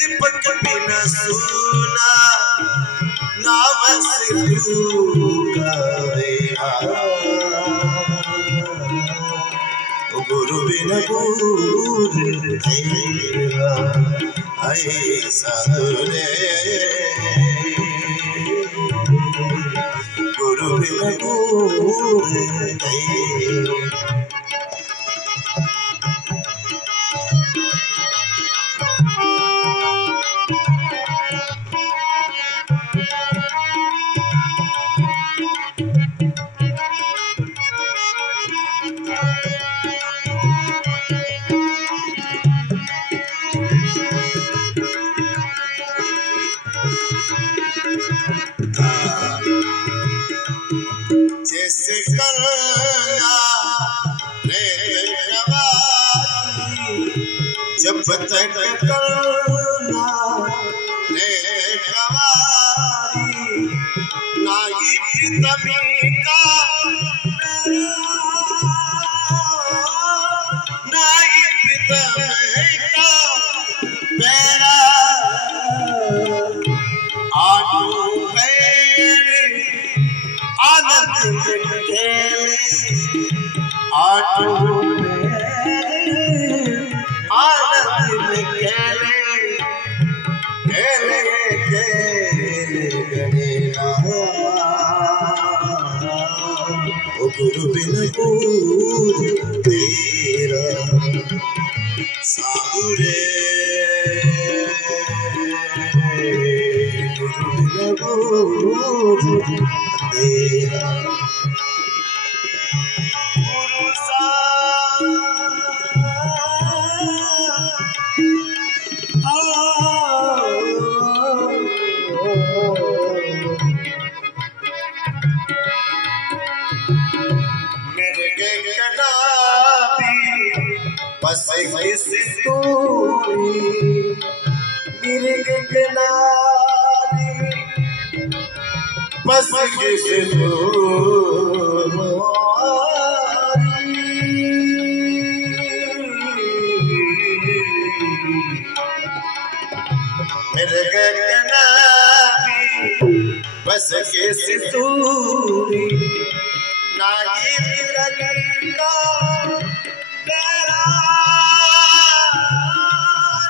दीपक बिना सुना नाम सिद्धू का गुरु बिन गुरु तेरा ऐसा रे गुरु बिन गुरु तेरा जैसे करना रे जवानी जब तक करना रे जवानी नाई प्रीतमी का नाई प्रीतमी का मेरा आठों आनंद में खेले आठों आनंद में खेले खेले खेले गणेरा ओ गुरु बिन गुरु तेरा साधु रे गुरु बिन गुरु तेरा गुरु सा मेरे गगना भी बस किसी दूरी मेरे गगना बस किसी दूरी मेरे गगना भी बस किसी दूरी नाई बिरली को तेरा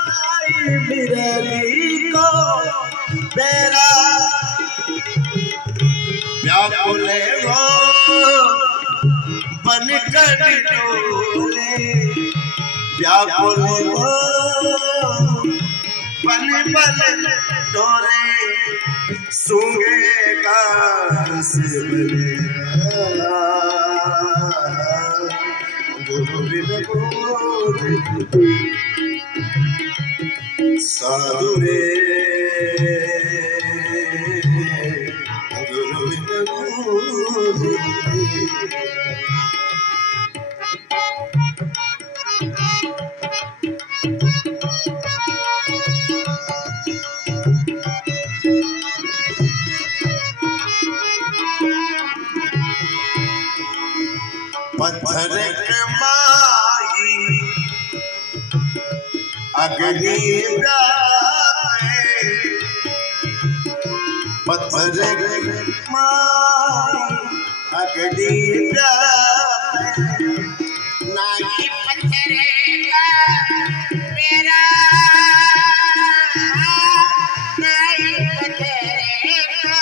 नाई बिरली को तेरा व्याकुल हो बनकर डोले व्याकुल हो बन बन डोले सूंघेगा से बनेगा गुरु बिन गुरु साधु रे गुरु बिन गुरु पत्थर कमाई अग्नि पत्थर कमाई अग्नि नाई पत्थर का मेरा नाई पत्थर का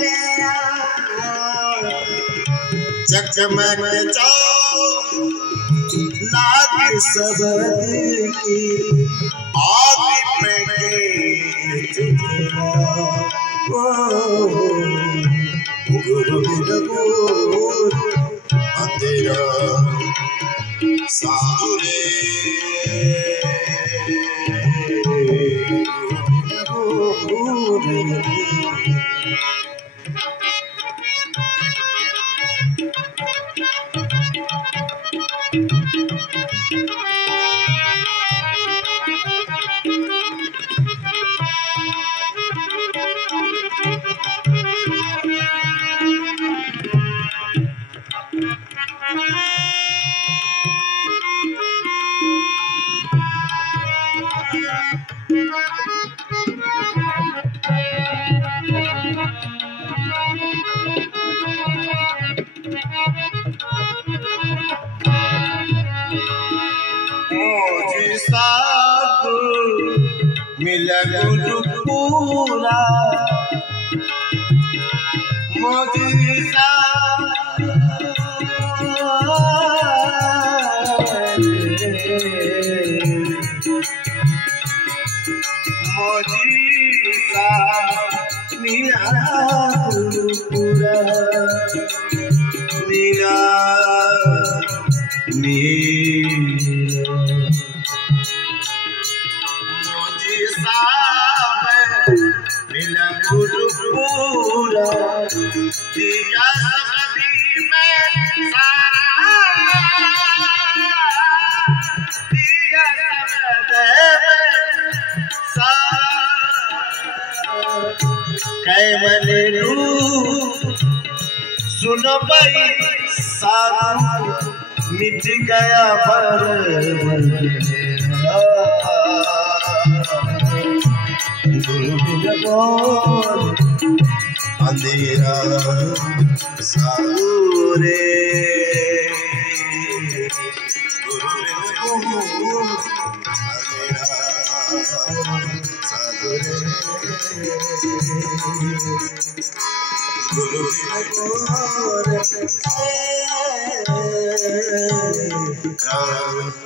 मेरा चकमक जाओ लाग सबद की आग पे गुरु बिन गुरु तेरा साधु रे मिला गुरु पूरा मोजीसा मोजीसा मिला गुरु पूरा मिला मिला गुरु पूरा दिया सदी में दिया कैमल सुनो भाई साधु मिट गया अंधेरा सारे अंधेरा सारे गुरु